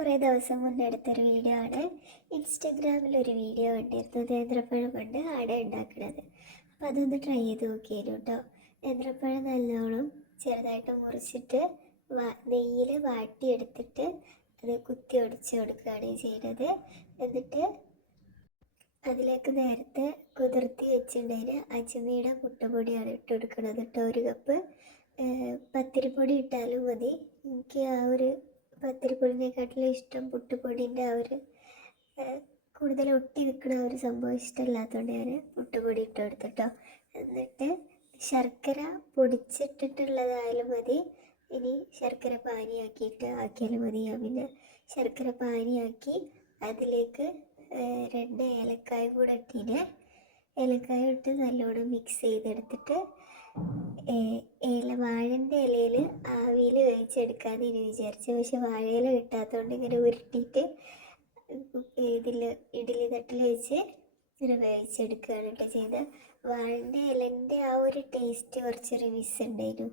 കുറേ ദിവസം മുന്നേ എടുത്തൊരു വീഡിയോ ആണ്. ഇൻസ്റ്റഗ്രാമിൽ ഒരു വീഡിയോ ഉണ്ടായിരുന്നു നേന്ത്രപ്പഴം കൊണ്ട് അട ഉണ്ടാക്കുന്നത് അപ്പം അതൊന്ന് ട്രൈ ചെയ്ത് നോക്കിയാലും കേട്ടോ നേന്ത്രപ്പഴം നല്ലോണം ചെറുതായിട്ട് മുറിച്ചിട്ട് വാ നെയ്യിൽ വാട്ടിയെടുത്തിട്ട് അത് കുത്തി ഒടിച്ച് കൊടുക്കുകയാണ് ചെയ്യുന്നത്. എന്നിട്ട് അതിലേക്ക് നേരത്തെ കുതിർത്തി വെച്ചിട്ടുണ്ടെങ്കിൽ അജ്മയുടെ മുട്ടപ്പൊടിയാണ് ഇട്ട് കൊടുക്കുന്നത് കേട്ടോ ഒരു കപ്പ് പത്തിരിപ്പൊടി ഇട്ടാലും മതി. എനിക്ക് ആ ഒരു പത്തിരിപ്പൊടിനെക്കാട്ടിലും ഇഷ്ടം പുട്ടുപൊടിന്റെ ആ ഒരു കൂടുതൽ ഒട്ടി നിൽക്കുന്ന ഒരു സംഭവം ഇഷ്ടമില്ലാത്തതുകൊണ്ട് ഞാൻ പുട്ടുപൊടി ഇട്ട് കൊടുത്തിട്ടോ. എന്നിട്ട് ശർക്കര പൊടിച്ചിട്ടിട്ടുള്ളതായാലും മതി. ഇനി ശർക്കര പാനിയാക്കിയിട്ട് ആക്കിയാലും മതി. ഞാൻ പിന്നെ ശർക്കര പാനിയാക്കി അതിലേക്ക് രണ്ട് ഏലക്കായ കൂടെ ഇട്ടിന്. ഏലക്കായ ഇട്ട് നല്ലോണം മിക്സ് ചെയ്തെടുത്തിട്ട് ഏല വാഴന്റെ ഇലയിൽ ആവിയിൽ വേവിച്ചെടുക്കാമെന്ന് ഇനി വിചാരിച്ചു. പക്ഷെ വാഴയില കിട്ടാത്തതുകൊണ്ട് ഇങ്ങനെ ഉരുട്ടിയിട്ട് ഇതിൽ ഇഡ്ഡലി തട്ടിൽ വെച്ച് ഇങ്ങനെ വേവിച്ചെടുക്കുകയാണ് കേട്ടോ ചെയ്ത് വാഴന്റെ ഇലന്റെ ആ ഒരു ടേസ്റ്റ് കുറച്ചൊരു മിസ് ഉണ്ടായിരുന്നു.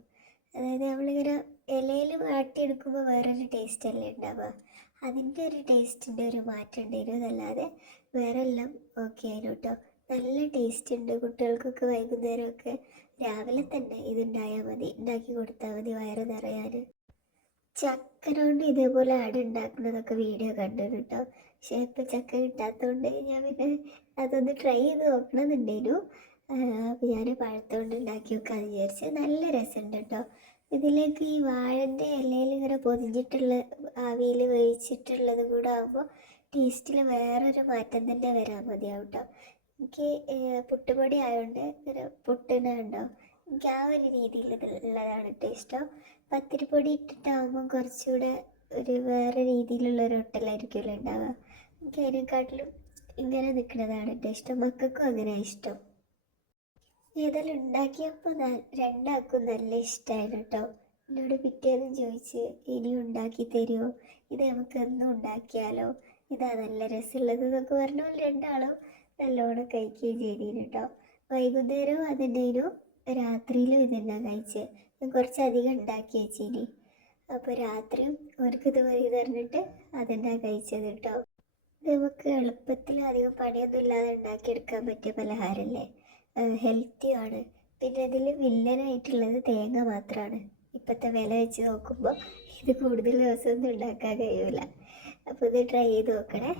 അതായത് നമ്മളിങ്ങനെ ഇലയിൽ വാട്ടിയെടുക്കുമ്പോൾ വേറൊരു ടേസ്റ്റ് അല്ലേ ഉണ്ടാവുക. അതിന്റെ ഒരു ടേസ്റ്റിന്റെ ഒരു മാറ്റം ഉണ്ടായിരുന്നു. അതല്ലാതെ വേറെ എല്ലാം ഓക്കെ ആയിരുന്നു കേട്ടോ. നല്ല ടേസ്റ്റ് ഉണ്ട്. കുട്ടികൾക്കൊക്കെ വൈകുന്നേരമൊക്കെ രാവിലെ തന്നെ ഇതുണ്ടായാൽ മതി. ഉണ്ടാക്കി കൊടുത്താൽ മതി വയറ് നിറയാൻ ചക്കനോണ്ട് ഇതേപോലെ അട ഉണ്ടാക്കുന്നതൊക്കെ വീഡിയോ കണ്ടു കേട്ടോ പക്ഷേ ഇപ്പം ചക്ക കിട്ടാത്തതുകൊണ്ട് ഞാൻ പിന്നെ അതൊന്ന് ട്രൈ ചെയ്ത് നോക്കണമെന്നുണ്ടേനു അപ്പോൾ ഞാൻ പഴത്തോണ്ട് ഉണ്ടാക്കി വെക്കാൻ വിചാരിച്ച്. നല്ല രസമുണ്ട് കേട്ടോ ഇതിലേക്ക് ഈ വാഴന്റെ ഇലയിൽ ഇങ്ങനെ പൊതിഞ്ഞിട്ടുള്ള ആവിയിൽ വേവിച്ചിട്ടുള്ളതും കൂടെ ആകുമ്പോൾ ടേസ്റ്റിൽ വേറൊരു മാറ്റം തന്നെ വരാൻ മതിയാവും കേട്ടോ എനിക്ക് പുട്ടുപൊടി ആയതുകൊണ്ട് ഒരു പുട്ടിന് ഉണ്ടോ എനിക്ക് ആ ഒരു രീതിയിൽ ഉള്ളതാണ് കേട്ടോ ഇഷ്ടം. പത്തിരിപ്പൊടി ഇട്ടിട്ടാകുമ്പോൾ കുറച്ചുകൂടെ ഒരു വേറെ രീതിയിലുള്ള ഒരു ഹോട്ടലായിരിക്കുമല്ലോ ഉണ്ടാവുക. എനിക്ക് അതിനെക്കാട്ടിലും ഇങ്ങനെ നിൽക്കുന്നതാണ് കേട്ടോ ഇഷ്ടം. മക്കൾക്കും അങ്ങനെ ഇഷ്ടം. ഏതായാലും ഉണ്ടാക്കിയപ്പോൾ രണ്ടാൾക്കും നല്ല ഇഷ്ടമായിരുന്നു കേട്ടോ. എന്നോട് പിറ്റേന്ന് ചോദിച്ച് ഇനി ഉണ്ടാക്കി തരുമോ? ഇത് നമുക്ക് എന്നും ഉണ്ടാക്കിയാലോ? ഇതാ നല്ല രസമുള്ളത് എന്നൊക്കെ പറഞ്ഞാൽ രണ്ടാളും നല്ലോണം കഴിക്കുകയും ചെയ്തിരുന്നു കേട്ടോ വൈകുന്നേരവും അതിന്റെനും രാത്രിയിലും ഇതെല്ലാം കഴിച്ച്. ഞാൻ കുറച്ചധികം ഉണ്ടാക്കി വെച്ചിനി. അപ്പോൾ രാത്രിയും ഇത് മതി പറഞ്ഞിട്ട് അതെന്നാ കഴിച്ചത് കേട്ടോ നമുക്ക് എളുപ്പത്തിൽ അധികം പണിയൊന്നും ഇല്ലാതെ ഉണ്ടാക്കിയെടുക്കാൻ പറ്റിയ പലഹാരമല്ലേ? ഹെൽത്തിയാണ് പിന്നെ ഇതിൽ വില്ലനായിട്ടുള്ളത് തേങ്ങ മാത്രമാണ് ഇപ്പോഴത്തെ വില വെച്ച് നോക്കുമ്പോൾ ഇത് കൂടുതൽ ദിവസമൊന്നും ഉണ്ടാക്കാൻ കഴിയില്ല അപ്പോൾ ഇത് ട്രൈ ചെയ്ത് നോക്കണേ.